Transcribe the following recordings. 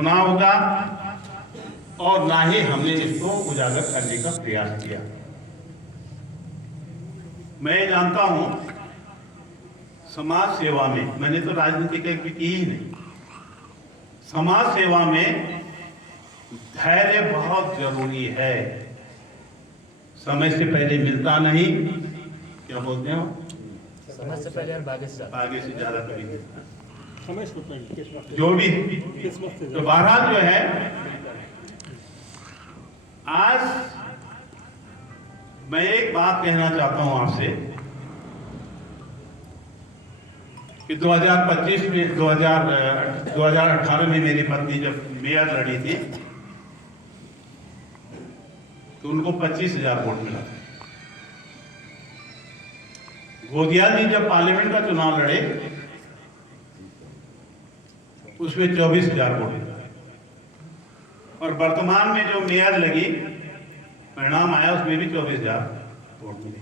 सुना होगा और ना ही हमने इसको उजागर करने का प्रयास किया। मैं जानता हूं समाज सेवा में, मैंने तो राजनीति की ही नहीं, समाज सेवा में धैर्य बहुत जरूरी है। समय से पहले मिलता नहीं, क्या बोलते हो, समय से पहले और आगे से ज्यादा कभी मिलता समय से पहले जो भी तो बहरहाल जो है, आज मैं एक बात कहना चाहता हूं आपसे कि 2025 में 2018 में मेरी पत्नी जब मेयर लड़ी थी तो उनको 25,000 वोट मिला। गोदिया जी जब पार्लियामेंट का चुनाव लड़े उसमें 24,000 वोट मिला और वर्तमान में जो मेयर लगी परिणाम आया उसमें भी 24,000 वोट मिले।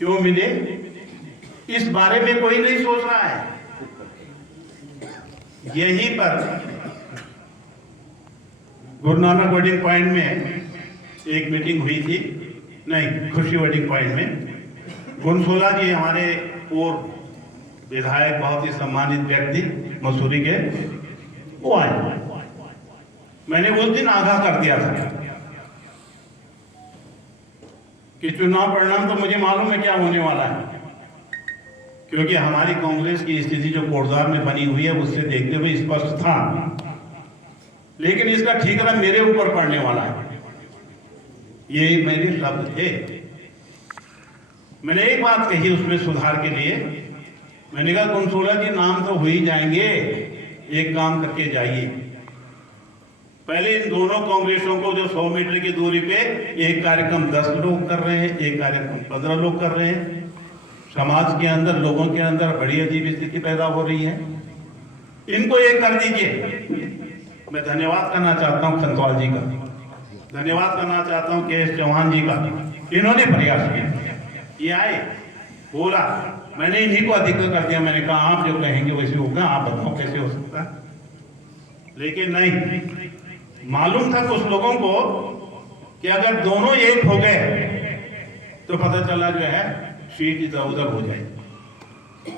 क्यों मिले, इस बारे में कोई नहीं सोच रहा है। यहीं पर गुरु नानक वेडिंग पॉइंट में एक मीटिंग हुई थी, नहीं खुशी वेडिंग पॉइंट में गुनसोला जी हमारे पूर्व विधायक, बहुत ही सम्मानित व्यक्ति मसूरी के, वो आए। मैंने उस दिन आगाह कर दिया था कि चुनाव परिणाम तो मुझे मालूम है क्या होने वाला है, क्योंकि हमारी कांग्रेस की स्थिति जो कोटद्वार में बनी हुई है उससे देखते हुए स्पष्ट था, लेकिन इसका ठीकरा मेरे ऊपर पड़ने वाला है, ये मेरे शब्द थे। मैंने एक बात कही उसमें सुधार के लिए, मैंने कहा कुंसोला जी नाम तो हो ही जाएंगे, एक काम करके जाइए, पहले इन दोनों कांग्रेसों को जो 100 मीटर की दूरी पे एक कार्यक्रम 10 लोग कर रहे हैं, एक कार्यक्रम 15 लोग कर रहे हैं, समाज के अंदर लोगों के अंदर बड़ी अजीब स्थिति पैदा हो रही है, इनको एक कर दीजिए। मैं धन्यवाद करना चाहता हूं खंतवाल जी का, धन्यवाद करना चाहता हूं के एस चौहान जी का, इन्होंने प्रयास किया, ये आए बोला, मैंने इन्हीं को अधिकृत कर दिया, मैंने कहा आप जो कहेंगे वैसे होगा, आप बताओ कैसे हो सकता है। लेकिन नहीं, मालूम था कुछ लोगों को कि अगर दोनों एक हो गए तो पता चला जो है सीट इधर उधर हो जाएगी।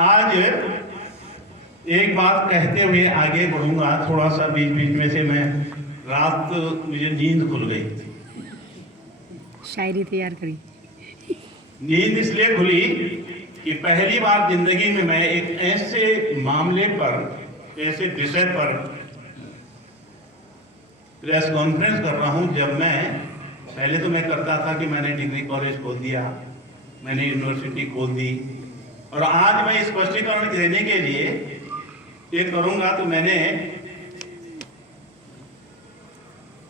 आज एक बात कहते हुए आगे बढ़ूंगा, थोड़ा सा बीच बीच में से मैं रात मुझे नींद खुल गई थी, शायरी तैयार करी। नींद इसलिए खुली कि पहली बार जिंदगी में मैं एक ऐसे मामले पर, ऐसे विषय पर प्रेस कॉन्फ्रेंस कर रहा हूं जब मैं, पहले तो मैं करता था कि मैंने डिग्री कॉलेज खोल दिया, मैंने यूनिवर्सिटी खोल दी, और आज मैं स्पष्टीकरण देने के लिए ये करूंगा तो मैंने,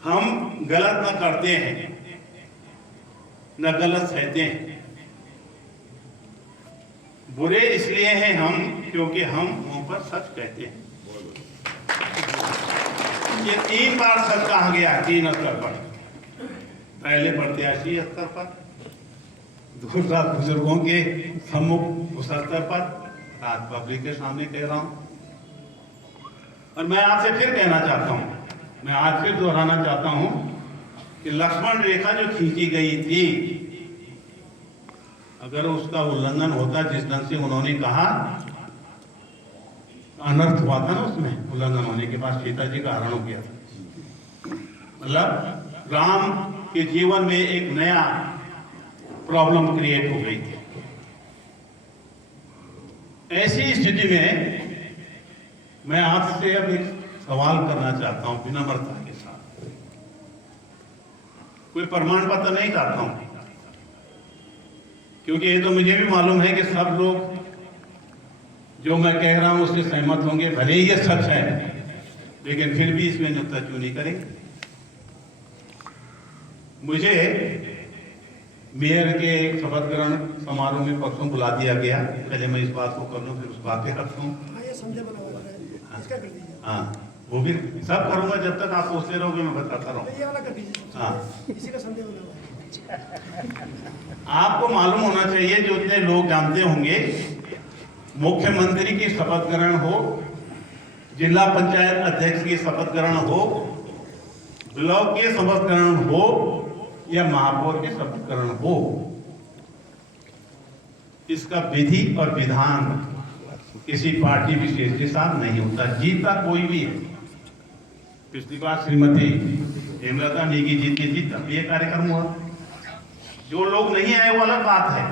हम गलत न करते हैं न गलत सहते हैं, बुरे इसलिए हैं हम क्योंकि हम मुंह पर सच कहते हैं। ये 3 बार सच कहा गया, 3 स्तर पर, पहले प्रत्याशी स्तर पर, दूसरा बुजुर्गों के सम्मुख उस स्तर पर, आज पब्लिक के सामने कह रहा हूं। और मैं आपसे फिर कहना चाहता हूं, मैं आज फिर दोहराना चाहता हूं कि लक्ष्मण रेखा जो खींची गई थी, अगर उसका उल्लंघन होता जिस ढंग से उन्होंने कहा, अनर्थ हुआ था ना उसमें, उल्लंघन होने के बाद सीता जी का हरण हो गया था, मतलब राम के जीवन में एक नया प्रॉब्लम क्रिएट हो गई थी। ऐसी स्थिति में मैं आपसे अब एक सवाल करना चाहता हूं विनम्रता के साथ, कोई प्रमाण पत्र नहीं चाहता हूं, क्योंकि ये तो मुझे भी मालूम है कि सब लोग जो मैं कह रहा हूं उससे सहमत होंगे, भले ही ये सच है, लेकिन फिर भी इसमें नुक्ताचीनी करेंगे। मुझे मेयर के शपथ ग्रहण समारोह में परसों बुला दिया गया, पहले मैं इस बात को कर लूं फिर उस बात पे रखूं। हाँ, वो भी सब करूंगा, जब तक आप पूछते रहोगे मैं बताता रहूँ। हाँ, आपको मालूम होना चाहिए, जो इतने लोग जानते होंगे, मुख्यमंत्री की शपथ ग्रहण हो, जिला पंचायत अध्यक्ष की शपथ ग्रहण हो, ब्लॉक के शपथ ग्रहण हो या महापौर के शपथ ग्रहण हो, इसका विधि और विधान किसी पार्टी विशेष के साथ नहीं होता, जीता कोई भी है। पिछली बार श्रीमती हेमलता नेगी जीती थी, तब ये कार्यक्रम हुआ। जो लोग नहीं आए वो अलग बात है।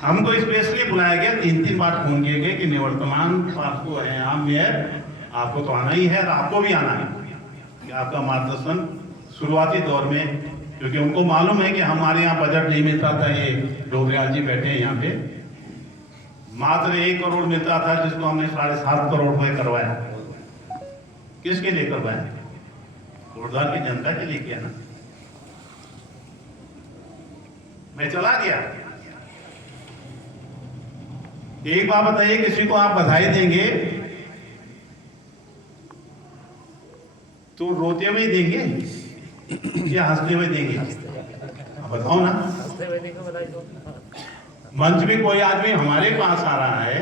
हमको स्पेशली बुलाया गया, 3 बार फोन किए गए कि निवर्तमान आपको है यहाँ मेयर, आपको तो आना ही है और आपको भी आना है कि आपका मार्गदर्शन शुरुआती दौर में, क्योंकि उनको मालूम है कि हमारे यहाँ बजट नहीं मिलता था। ये डोगरियाल जी बैठे हैं यहाँ पे, मात्र 1 करोड़ मिलता था, जिसको हमने 7.5 करोड़ रुपए करवाया। किसके लिए करवाया? कोटद्वार की जनता के लिए किया ना। मैं चला गया। एक बात बताइए, किसी को आप बधाई देंगे तो रोते हुए देंगे या हंसते हुए देंगे? बताओ ना। हंसते हुए देखो, बधाई दो। मंच में कोई आदमी हमारे पास आ रहा है,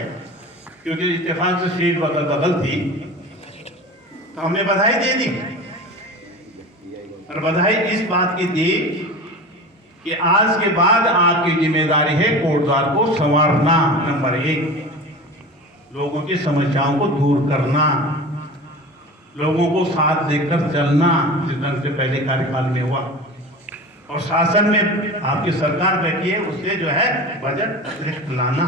क्योंकि इत्तेफाक से सीट बगल बगल थी, तो हमने बधाई दे दी। और बधाई इस बात की दी कि आज के बाद आपकी जिम्मेदारी है कोटद्वार को संवारना, नंबर 1, लोगों की समस्याओं को दूर करना, लोगों को साथ देकर चलना, जिस ढंग से पहले कार्यकाल में हुआ। और शासन में आपकी सरकार बैठी है, उससे जो है बजट लाना।